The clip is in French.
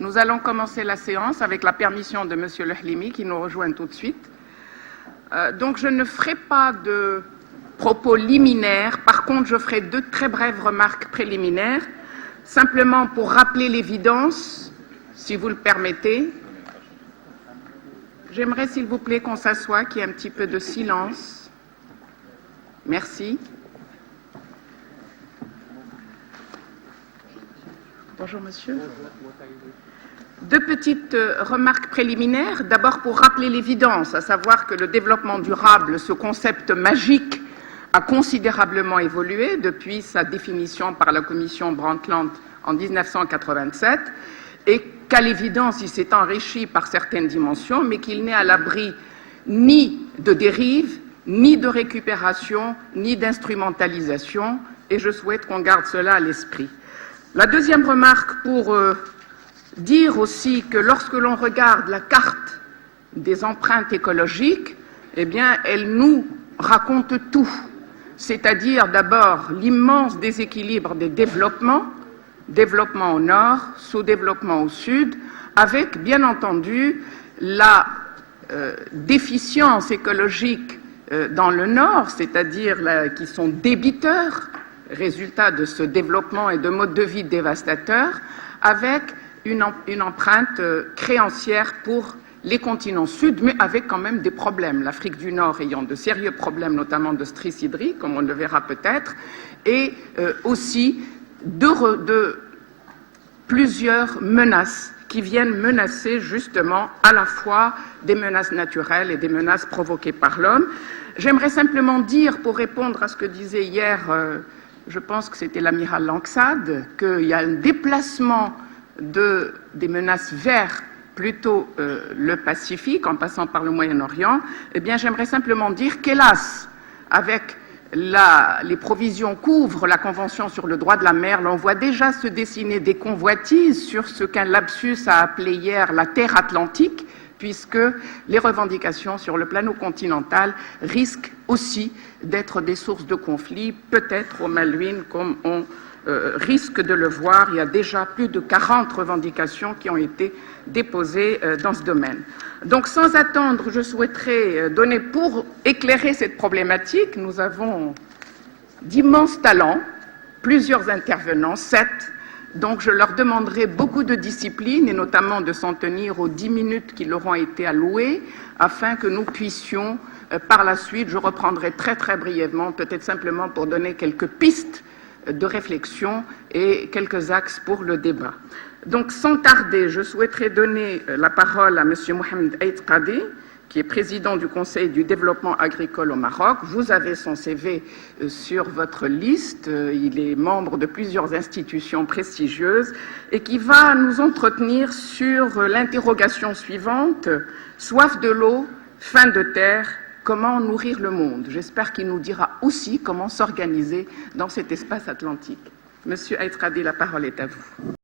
Nous allons commencer la séance avec la permission de Monsieur Le Hlimi qui nous rejoint tout de suite. Donc je ne ferai pas de propos liminaires. Par contre, je ferai deux très brèves remarques préliminaires, simplement pour rappeler l'évidence, si vous le permettez. J'aimerais, s'il vous plaît, qu'on s'assoie, qu'il y ait un petit peu de silence. Merci. Bonjour, monsieur. Deux petites remarques préliminaires. D'abord, pour rappeler l'évidence, à savoir que le développement durable, ce concept magique, a considérablement évolué depuis sa définition par la commission Brundtland en 1987 et qu'à l'évidence, il s'est enrichi par certaines dimensions, mais qu'il n'est à l'abri ni de dérives, ni de récupération, ni d'instrumentalisation, et je souhaite qu'on garde cela à l'esprit. La deuxième remarque pour dire aussi que lorsque l'on regarde la carte des empreintes écologiques, eh bien, elle nous raconte tout, c'est-à-dire d'abord l'immense déséquilibre des développement au nord, sous-développement au sud, avec bien entendu la déficience écologique dans le nord, c'est-à-dire qui sont débiteurs, résultat de ce développement et de modes de vie dévastateurs, avec une empreinte créancière pour les continents sud, mais avec quand même des problèmes. L'Afrique du Nord ayant de sérieux problèmes, notamment de stress hydrique, comme on le verra peut-être, et aussi de plusieurs menaces qui viennent menacer justement à la fois des menaces naturelles et des menaces provoquées par l'homme. J'aimerais simplement dire, pour répondre à ce que disait hier, je pense que c'était l'amiral Langsad, qu'il y a un déplacement des menaces vers plutôt le Pacifique, en passant par le Moyen-Orient. Eh bien, j'aimerais simplement dire qu'hélas, avec les provisions qu'ouvre la Convention sur le droit de la mer, l'on voit déjà se dessiner des convoitises sur ce qu'un lapsus a appelé hier la terre atlantique, puisque les revendications sur le plano continental risquent aussi d'être des sources de conflits, peut-être au Malouine, comme on risque de le voir. Il y a déjà plus de 40 revendications qui ont été déposées dans ce domaine. Donc, sans attendre, je souhaiterais donner, pour éclairer cette problématique, nous avons d'immenses talents, plusieurs intervenants, 7. Donc, je leur demanderai beaucoup de discipline et notamment de s'en tenir aux 10 minutes qui leur ont été allouées afin que nous puissions, par la suite, je reprendrai très très brièvement, peut-être simplement pour donner quelques pistes de réflexion et quelques axes pour le débat. Donc, sans tarder, je souhaiterais donner la parole à M. Mohamed Aït Qadi, qui est président du Conseil du développement agricole au Maroc. Vous avez son CV sur votre liste. Il est membre de plusieurs institutions prestigieuses et qui va nous entretenir sur l'interrogation suivante: soif de l'eau, faim de terre, comment nourrir le monde? J'espère qu'il nous dira aussi comment s'organiser dans cet espace atlantique. Monsieur Aït Qadi, la parole est à vous.